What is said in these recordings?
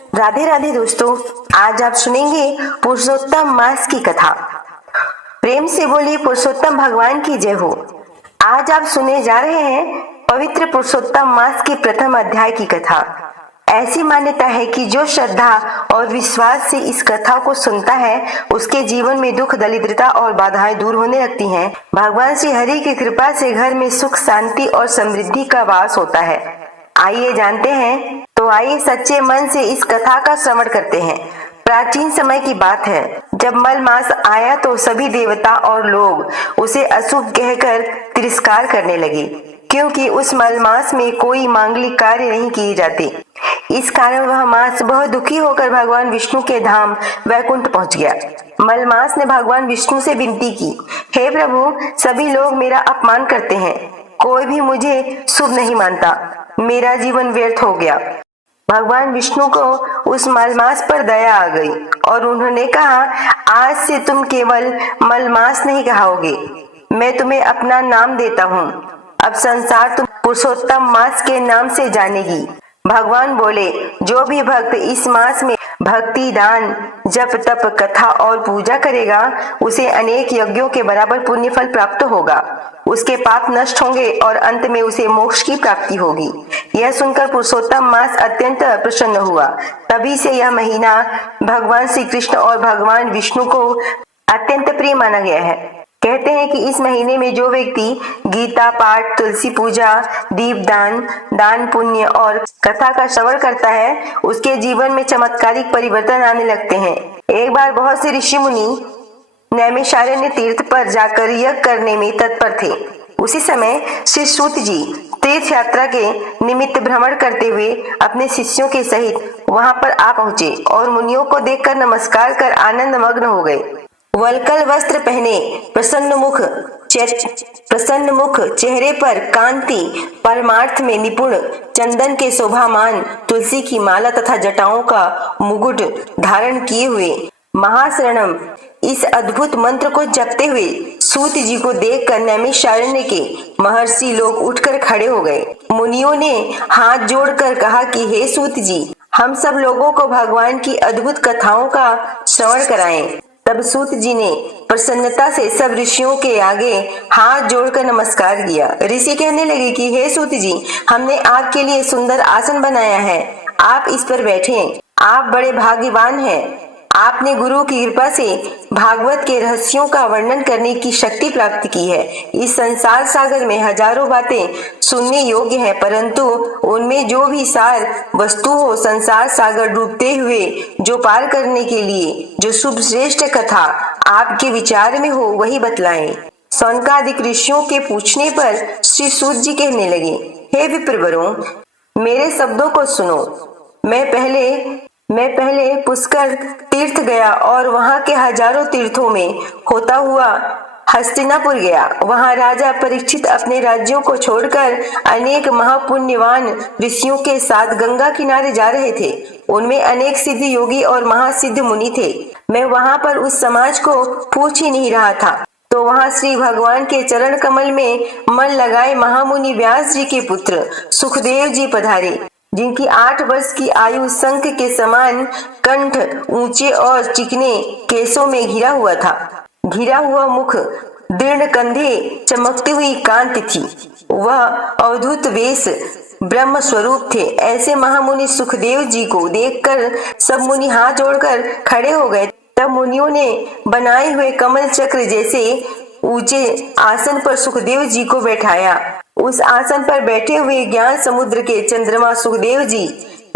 राधे राधे दोस्तों, आज आप सुनेंगे पुरुषोत्तम मास की कथा। प्रेम से बोलिए पुरुषोत्तम भगवान की जय हो। आज आप सुने जा रहे हैं पवित्र पुरुषोत्तम मास के प्रथम अध्याय की कथा। ऐसी मान्यता है कि जो श्रद्धा और विश्वास से इस कथा को सुनता है उसके जीवन में दुख, दरिद्रता और बाधाएं दूर होने लगती हैं। भगवान श्री हरि की कृपा से घर में सुख, शांति और समृद्धि का वास होता है। आइए जानते हैं। तो आइए सच्चे मन से इस कथा का श्रवण करते हैं। प्राचीन समय की बात है, जब मल मास आया तो सभी देवता और लोग उसे अशुभ कहकर तिरस्कार करने लगे, क्योंकि उस मल मास में कोई मांगलिक कार्य नहीं किए जाते। इस कारण वह मास बहुत दुखी होकर भगवान विष्णु के धाम वैकुंठ पहुंच गया। मलमास ने भगवान विष्णु से विनती की, हे प्रभु, सभी लोग मेरा अपमान करते हैं, कोई भी मुझे शुभ नहीं मानता, मेरा जीवन व्यर्थ हो गया। भगवान विष्णु को उस मलमास पर दया आ गई और उन्होंने कहा, आज से तुम केवल मलमास नहीं कहोगे, मैं तुम्हें अपना नाम देता हूँ। अब संसार तुम पुरुषोत्तम मास के नाम से जानेगी। भगवान बोले, जो भी भक्त इस मास में भक्ति, दान, जप, तप, कथा और पूजा करेगा उसे अनेक यज्ञों के बराबर पुण्य फल प्राप्त होगा। उसके पाप नष्ट होंगे और अंत में उसे मोक्ष की प्राप्ति होगी। यह सुनकर पुरुषोत्तम मास अत्यंत प्रसन्न हुआ। तभी से यह महीना भगवान श्री कृष्ण और भगवान विष्णु को अत्यंत प्रिय माना गया है। कहते हैं कि इस महीने में जो व्यक्ति गीता पाठ, तुलसी पूजा, दीपदान, दान पुण्य और कथा का श्रवण करता है उसके जीवन में चमत्कारिक परिवर्तन आने लगते हैं। एक बार बहुत से ऋषि मुनि नैमिषारण्य तीर्थ पर जाकर यज्ञ करने में तत्पर थे। उसी समय श्री सूत जी तीर्थ यात्रा के निमित्त भ्रमण करते हुए अपने शिष्यों के सहित वहां पर आ पहुंचे और मुनियों को देखकर नमस्कार कर आनंद मग्न हो गए। वल्कल वस्त्र पहने, प्रसन्न मुख, चेहरे पर कांति, परमार्थ में निपुण, चंदन के शोभामान, तुलसी की माला तथा जटाओं का मुकुट धारण किए हुए महाशरणम इस अद्भुत मंत्र को जपते हुए सूत जी को देखकर नैमिषारण्य के महर्षि लोग उठकर खड़े हो गए। मुनियों ने हाथ जोड़कर कहा कि हे सूत जी, हम सब लोगों को भगवान की अद्भुत कथाओं का श्रवण कराएं। तब सूत जी ने प्रसन्नता से सब ऋषियों के आगे हाथ जोड़कर नमस्कार किया। ऋषि कहने लगे कि हे सूत जी, हमने आपके लिए सुंदर आसन बनाया है, आप इस पर बैठें। आप बड़े भाग्यवान हैं। आपने गुरु की कृपा से भागवत के रहस्यों का वर्णन करने की शक्ति प्राप्त की है। इस संसार सागर में हजारों बातें सुनने योग्य है, परंतु उनमें जो भी सार वस्तु हो, संसार सागर डूबते हुए जो पार करने के लिए जो शुभ श्रेष्ठ कथा आपके विचार में हो वही बतलाएं। सौनकादिक ऋषियों के पूछने पर श्री सूत जी कहने लगे, हे विप्रवरों, मेरे शब्दों को सुनो। मैं पहले पुष्कर तीर्थ गया और वहां के हजारों तीर्थों में होता हुआ हस्तिनापुर गया। वहां राजा परीक्षित अपने राज्यों को छोड़कर अनेक महापुण्यवान ऋषियों के साथ गंगा किनारे जा रहे थे। उनमें अनेक सिद्ध योगी और महासिद्ध मुनि थे। मैं वहां पर उस समाज को पूछ ही नहीं रहा था तो वहां श्री भगवान के चरण कमल में मन लगाए महामुनि व्यास जी के पुत्र सुखदेव जी पधारे, जिनकी 8 वर्ष की आयु शंख के समान कंठ, ऊंचे और चिकने केसों में घिरा हुआ था। घिरा हुआ मुख, दृढ़ कंधे, चमकती हुई कांति थी। वह अवधूत वेश, ब्रह्म स्वरूप थे। ऐसे महामुनि सुखदेव जी को देखकर सब मुनि हाथ जोड़कर खड़े हो गए। तब मुनियों ने बनाए हुए कमल चक्र जैसे ऊंचे आसन पर सुखदेव जी को बैठाया। उस आसन पर बैठे हुए ज्ञान समुद्र के चंद्रमा सुखदेव जी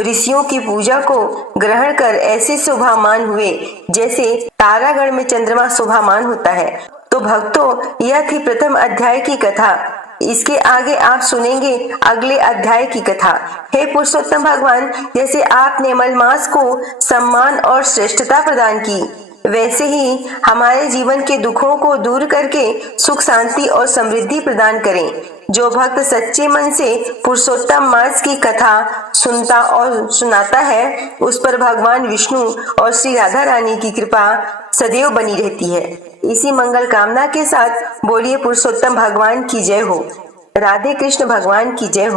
ऋषियों की पूजा को ग्रहण कर ऐसे शोभामान हुए जैसे तारागण में चंद्रमा शोभामान होता है। तो भक्तों, यह थी प्रथम अध्याय की कथा। इसके आगे आप सुनेंगे अगले अध्याय की कथा। हे पुरुषोत्तम भगवान, जैसे आपने मलमास को सम्मान और श्रेष्ठता प्रदान की, वैसे ही हमारे जीवन के दुखों को दूर करके सुख, शांति और समृद्धि प्रदान करें। जो भक्त सच्चे मन से पुरुषोत्तम मास की कथा सुनता और सुनाता है उस पर भगवान विष्णु और श्री राधा रानी की कृपा सदैव बनी रहती है। इसी मंगल कामना के साथ बोलिए पुरुषोत्तम भगवान की जय हो। राधे कृष्ण भगवान की जय हो।